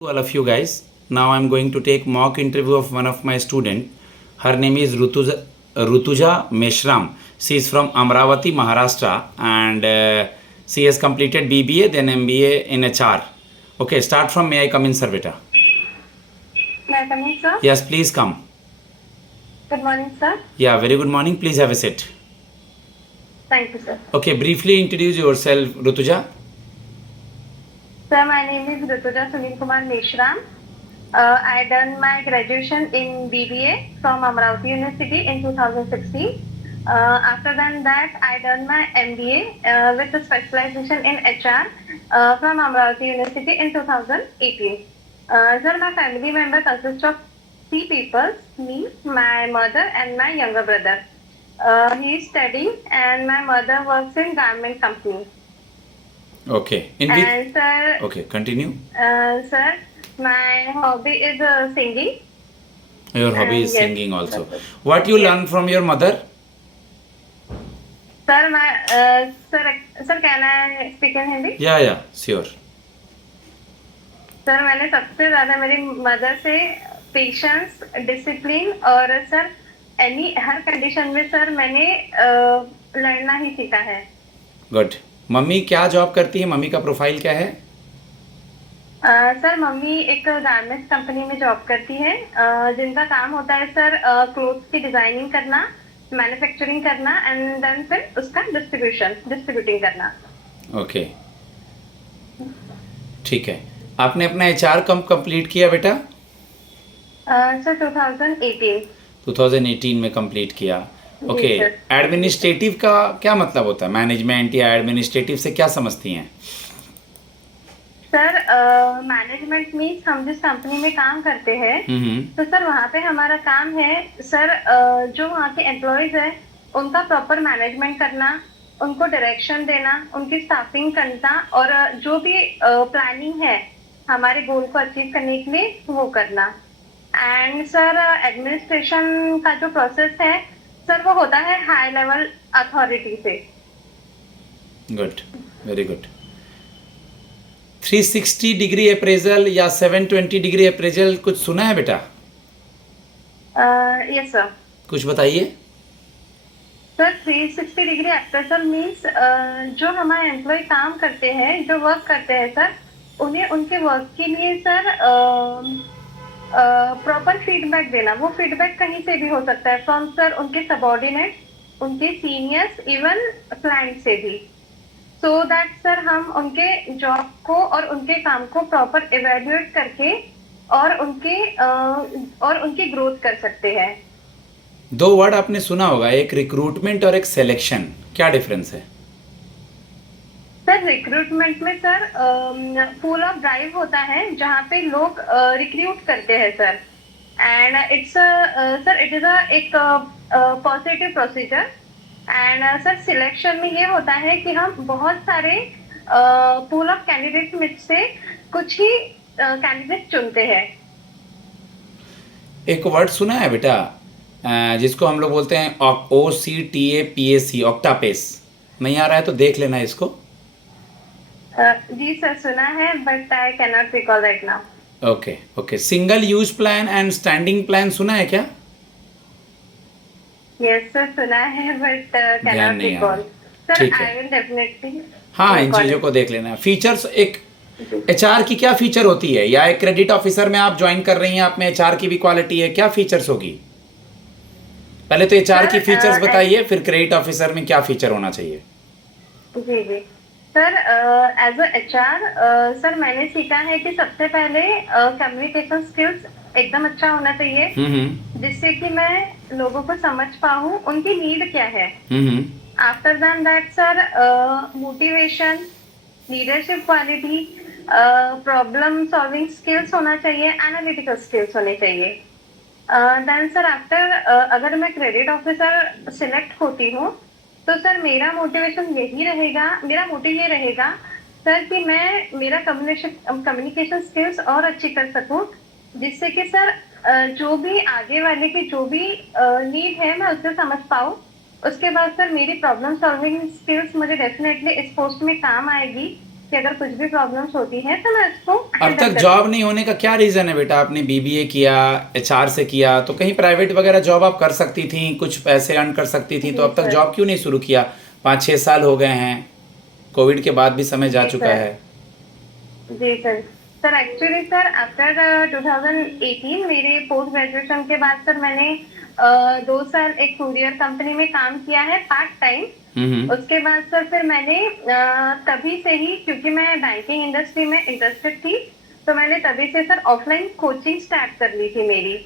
To all of you guys. Now I'm going to take mock interview of one of my student. Her name is Rutuja Meshram. She is from Amravati, Maharashtra, and she has completed BBA, then MBA in HR. Okay, start from may I come in, sir, beta? May I come in, sir? Yes, please come. Good morning, sir. Yeah, very good morning. Please have a seat. Thank you, sir. Okay, briefly introduce yourself, Rutuja. Sir, my name is Rutuja Sunil Kumar Meshram. I done my graduation in BBA from Amravati University in 2016. After that, I done my MBA with a specialization in HR from Amravati University in 2018. Sir, my family member consists of 3 people, me, my mother and my younger brother. He is studying and my mother works in garment company. Okay. In which? And sir, Okay, continue. sir, my hobby is singing. Your hobby is Yes. singing also. What you learn from your mother? Sir, sir, can I speak in Hindi? Yeah, sure. Sir मैंने सबसे ज्यादा मेरी mother से patience, discipline और sir हर condition में sir मैंने लड़ना ही सीखा है. गुड. मम्मी क्या जॉब करती है? मम्मी का प्रोफाइल क्या है? सर मम्मी एक गारमेंट्स कंपनी में जॉब करती है जिनका काम होता है सर क्लोथ्स की डिजाइनिंग करना, मैन्युफैक्चरिंग करना एंड देन फिर उसका डिस्ट्रीब्यूटिंग करना. ओके, ठीक है. आपने अपना एचआर कब कंप्लीट किया बेटा? सर 2018. 2018 में कंप्लीट किया. ओके. सर. एडमिनिस्ट्रेटिव का क्या मतलब होता है? मैनेजमेंट या एडमिनिस्ट्रेटिव से क्या समझती हैं? सर मैनेजमेंट मीन्स हम जिस कंपनी में काम करते हैं तो सर वहाँ पे हमारा काम है सर जो वहाँ के एम्प्लॉयज है उनका प्रॉपर मैनेजमेंट करना, उनको डायरेक्शन देना, उनकी स्टाफिंग करना और जो भी प्लानिंग है हमारे गोल को अचीव करने के लिए वो करना. एंड सर एडमिनिस्ट्रेशन का जो प्रोसेस है सर वो होता है हाई लेवल अथॉरिटी से. Good, very good. 360 degree appraisal या 720 डिग्री अप्रेजल कुछ सुना है बेटा? Yes sir. कुछ बताइए. सर 360 डिग्री अप्रेजल मीन्स जो हमारे एम्प्लॉय काम करते हैं, जो वर्क करते हैं सर, उन्हें उनके वर्क के लिए सर प्रॉपर फीडबैक देना. वो फीडबैक कहीं से भी हो सकता है, फ्रॉम सर उनके सबऑर्डिनेट, उनके सीनियर्स, इवन क्लाइंट से भी. सो दैट सर हम उनके जॉब को और उनके काम को प्रॉपर इवेल्युएट करके और उनकी ग्रोथ कर सकते हैं. 2 वर्ड आपने सुना होगा, एक रिक्रूटमेंट और एक सिलेक्शन. क्या डिफरेंस है? सर रिक्रूटमेंट में सर फुल ऑफ ड्राइव होता है जहाँ पे लोग रिक्रूट करते हैं सर. एंड इट इज एक positive procedure. And sir selection में ये होता है कि हम बहुत सारे पूल ऑफ कैंडिडेट में से कुछ ही कैंडिडेट चुनते हैं. एक वर्ड सुना है बेटा जिसको हम लोग बोलते हैं OCTAPAC, ऑक्टापेस. नहीं आ रहा है तो देख लेना इसको. जी सर सुना है but I can not recall right now. Okay. Single use plan and standing plan सुना है क्या? यस सर सुना है but can not recall. Sir I will definitely. हाँ, इन चीज़ों को देख लेना. फीचर्स, एक एचआर की क्या फीचर होती है, या एक क्रेडिट ऑफिसर में आप ज्वाइन कर रही हैं, आप में एचआर की भी क्वालिटी है, क्या फीचर्स होगी? पहले तो एचआर की फीचर्स बताइए, फिर क्रेडिट ऑफिसर में क्या फीचर होना चाहिए. जी sir as a HR sir मैंने सीखा है कि सबसे पहले कम्युनिकेशन स्किल्स एकदम अच्छा होना चाहिए जिससे कि मैं लोगों को समझ पाऊँ उनकी नीड क्या है. After that sir motivation, leadership quality, problem solving skills होना चाहिए, एनालिटिकल स्किल्स होने चाहिए. देन सर आफ्टर अगर मैं क्रेडिट ऑफिसर सिलेक्ट होती हूँ तो सर मेरा मोटिव ये रहेगा सर कि मैं मेरा कम्युनिकेशन स्किल्स और अच्छी कर सकूं जिससे कि सर जो भी आगे वाले की जो भी नीड है मैं उससे समझ पाऊँ. उसके बाद सर मेरी प्रॉब्लम सॉल्विंग स्किल्स मुझे डेफिनेटली इस पोस्ट में काम आएगी कि अगर कुछ भी प्रॉब्लम्स होती है तो मैं उसको अब हैंडल तक कर जॉब नहीं होने का क्या रीज़न है बेटा? आपने बीबीए किया, एचआर से किया, तो कहीं प्राइवेट वगैरह जॉब आप कर सकती थी, कुछ पैसे अर्न कर सकती थी, तो जी अब तक सर। जॉब क्यों नहीं शुरू किया? 5-6 साल हो गए हैं, कोविड के बाद भी समय जा जी चुका सर। है। जी sir. Sir actually sir after 2018 मेरे पोस्ट ग्रेजुएशन के बाद सर मैंने 2 साल एक कुरियर कंपनी में काम किया है पार्ट टाइम। हम्म। उसके बाद सर फिर मैंने तभी से ही, क्योंकि मैं बैंकिंग इंडस्ट्री में इंटरेस्टेड थी, तो मैंने तभी से सर ऑफलाइन कोचिंग स्टार्ट कर ली थी मेरी।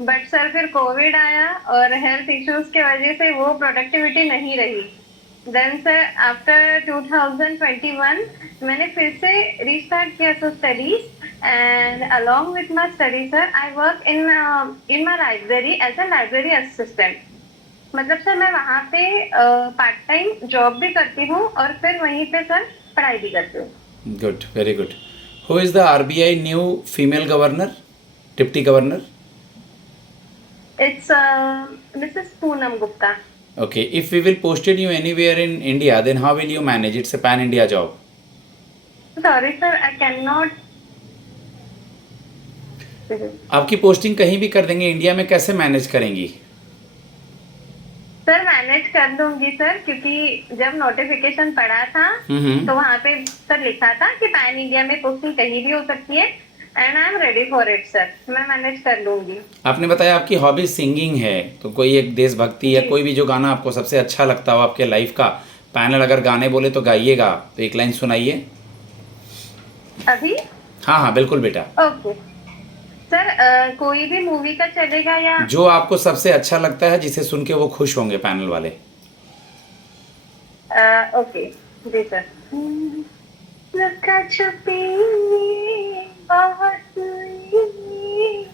बट सर फिर कोविड आया और हेल्थ इश्यूज के वजह से वो प्रोडक्टिविटी नहीं रही। देन सर आफ्टर 2021 मैंने फिर से रीस्टार्ट किया sir studies, and along with my study sir I work in my library as a library assistant. मतलब सर मैं वहाँ पे पार्ट टाइम जॉब भी करती हूँ और फिर वहीं पे सर पढ़ाई भी करती हूँ। Good, very good. Who is the RBI new female governor, deputy governor? It's Mrs Poonam Gupta. Okay, if we will posted you anywhere in India, then how will you manage? It's a pan-India job. Sorry sir I can not. आपकी posting कहीं भी कर देंगे India में, कैसे manage करेंगी? Sir manage कर लूंगी सर, क्योंकि जब नोटिफिकेशन पड़ा था हम्म। तो वहाँ पे सर लिखा था कि पैन इंडिया में पोस्टिंग कहीं भी हो सकती है, and I am ready for it sir. मैं मैनेज कर लूंगी। आपने बताया आपकी हॉबी सिंगिंग है, तो कोई एक देशभक्ति या जी। कोई भी जो गाना आपको सबसे अच्छा लगता हो आपके लाइफ का, पैनल अगर गाने बोले तो गाइएगा, तो एक लाइन सुनाइए। अभी? हाँ हाँ बिल्कुल बेटा। ओके सर, कोई भी मूवी का चलेगा या? जो आपको सबसे अच्छा लगता है, जिसे सुन के वो खुश होंगे पैनल वाले। ओके जी सर। लुका छुपी बहुत हुई,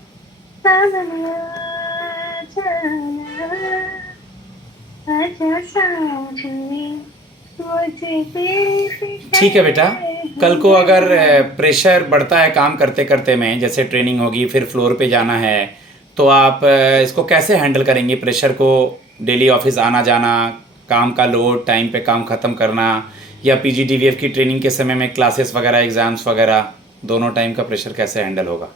सामने आ जाना, आजा साझी, मुझे तेरी ठीक है बेटा, कल को अगर प्रेशर बढ़ता है काम करते करते में, जैसे ट्रेनिंग होगी फिर फ्लोर पे जाना है, तो आप इसको कैसे हैंडल करेंगे? प्रेशर को, डेली ऑफिस आना जाना, काम का लोड, टाइम पे काम ख़त्म करना, या पीजीडीवीएफ की ट्रेनिंग के समय में क्लासेस वगैरह, एग्ज़ाम्स वगैरह, दोनों टाइम का प्रेशर कैसे हैंडल होगा?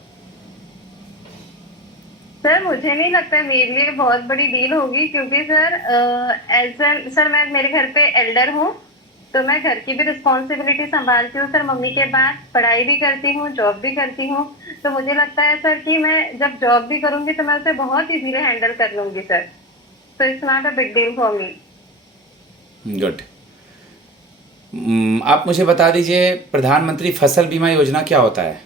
सर मुझे नहीं लगता है मेरे लिए बहुत बड़ी डील होगी, क्योंकि सर सर मैं मेरे घर पे एल्डर हूँ, तो मैं घर की भी रिस्पॉन्सिबिलिटी संभालती हूँ सर। मम्मी के बाद पढ़ाई भी करती हूँ, जॉब भी करती हूँ। तो मुझे लगता है सर कि मैं जब जॉब भी करूंगी तो मैं उसे बहुत इजीली हैंडल कर लूंगी सर। तो it's not a big deal for me. Good. आप मुझे बता दीजिए, प्रधानमंत्री फसल बीमा योजना क्या होता है?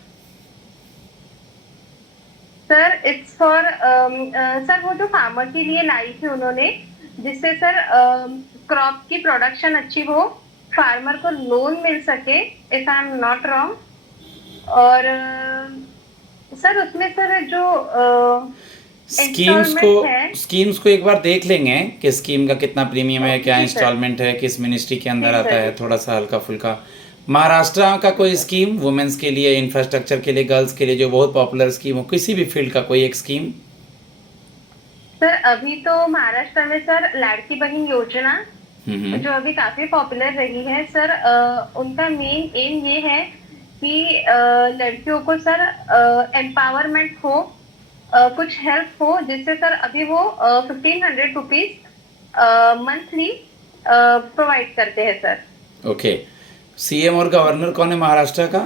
सर इट्स फॉर सर वो जो फार्मर के लिए लाई थी उन्होंने, जिससे सर क्रॉप की प्रोडक्शन अच्छी हो, फार्मर को लोन मिल सके, if I am not wrong. और सर उसमें सर जो स्कीम्स को इंस्टॉलमेंट है। स्कीम्स को एक बार देख लेंगे कि स्कीम का कितना प्रीमियम है, क्या जी सर। इंस्टॉलमेंट है, किस मिनिस्ट्री के अंदर जी आता है, सर। थोड़ा सा हल्का फुल्का। महाराष्ट्र का कोई स्कीम वुमेन्स के लिए, इंफ्रास्ट्रक्चर के लिए, गर्ल्स के लिए, जो बहुत पॉपुलर स्कीम हो, किसी भी फील्ड का कोई एक स्कीम? सर अभी तो महाराष्ट्र में सर लाड़की बहन योजना, हम्म। जो अभी काफी पॉपुलर रही है सर, उनका मेन एम ये है कि लड़कियों को सर एम्पावरमेंट हो, कुछ हेल्प हो, जिससे सर अभी वो 1500 रुपीज मंथली प्रोवाइड करते हैं सर। ओके। सीएम और गवर्नर कौन है महाराष्ट्र का?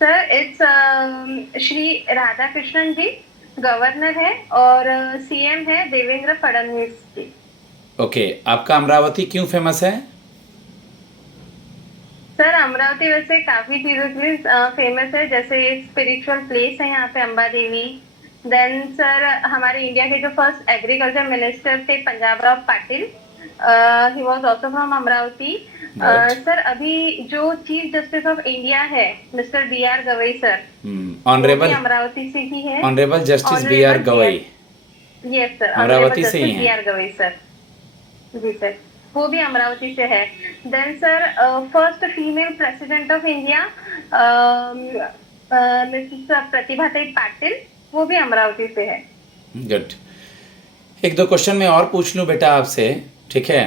Sir it's Shri Radha Krishnan ji governor है, और सीएम है देवेंद्र फडणवीस जी। ओके। आपका अमरावती क्यों फेमस है? सर अमरावती वैसे काफी चीजों के लिए फेमस है, जैसे स्पिरिचुअल प्लेस है यहाँ पे अम्बा देवी। देन सर हमारे इंडिया के जो फर्स्ट एग्रीकल्चर मिनिस्टर थे Panjab Rao Patil, he was also from Amravati. Right. Sir अभी जो चीफ जस्टिस ऑफ इंडिया है mister B R Gavai sir, वो भी ऑनरेबल अमरावती से ही है। Honourable justice B R Gavai yes sir, Amravati honourable से ही जस्टिस बी हैं। R Gavai sir. जी सर, वो भी अमरावती से है। Then sir first female president of India Mrs Pratibhatai Patil, वो भी अमरावती से है। गुड। एक दो क्वेश्चन मैं और पूछ लूँ बेटा आपसे, ठीक है?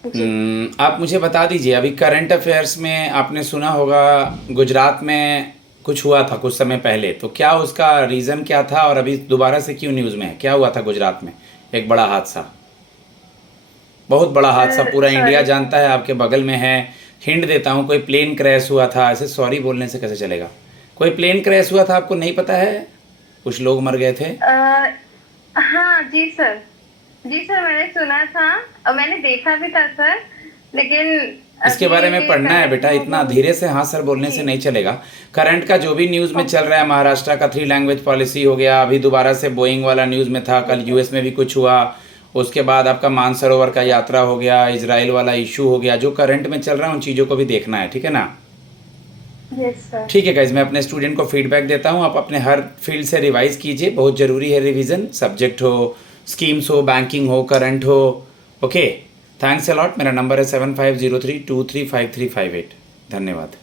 आप मुझे बता दीजिए, अभी करंट अफेयर्स में आपने सुना होगा गुजरात में कुछ हुआ था कुछ समय पहले, तो क्या उसका रीज़न क्या था और अभी दोबारा से क्यों न्यूज़ में है? क्या हुआ था गुजरात में? एक बड़ा हादसा, बहुत बड़ा हादसा, पूरा इंडिया सॉरी जानता है, आपके बगल में है। हिंट देता हूँ, कोई प्लेन क्रैश हुआ था। ऐसे सॉरी बोलने से कैसे चलेगा? कोई प्लेन क्रैश हुआ था, आपको नहीं पता है? कुछ लोग मर गए थे। हाँ जी सर, जी सर मैंने सुना था और मैंने देखा भी था सर, लेकिन इसके अभी बारे में ये पढ़ना है करंट बेटा, में इतना अभी धीरे से हाँ सर बोलने से जी नहीं चलेगा। करंट का जो भी न्यूज़ में चल ओके रहा है, महाराष्ट्र का 3 लैंग्वेज पॉलिसी हो गया, अभी दोबारा से बोइंग वाला न्यूज़ में था, कल यूएस में भी कुछ हुआ, उसके बाद आपका मानसरोवर का यात्रा हो गया, इजराइल वाला इशू हो गया, जो करंट में चल रहा है उन चीज़ों को भी देखना है, ठीक है ना? Yes sir. ठीक है गाइज, मैं अपने स्टूडेंट को फीडबैक देता हूँ, आप अपने हर फील्ड से रिवाइज कीजिए, बहुत ज़रूरी है रिवीजन, सब्जेक्ट हो, स्कीम्स हो, बैंकिंग हो, करंट हो। Okay, thanks a lot. मेरा नंबर है 7503235358। धन्यवाद।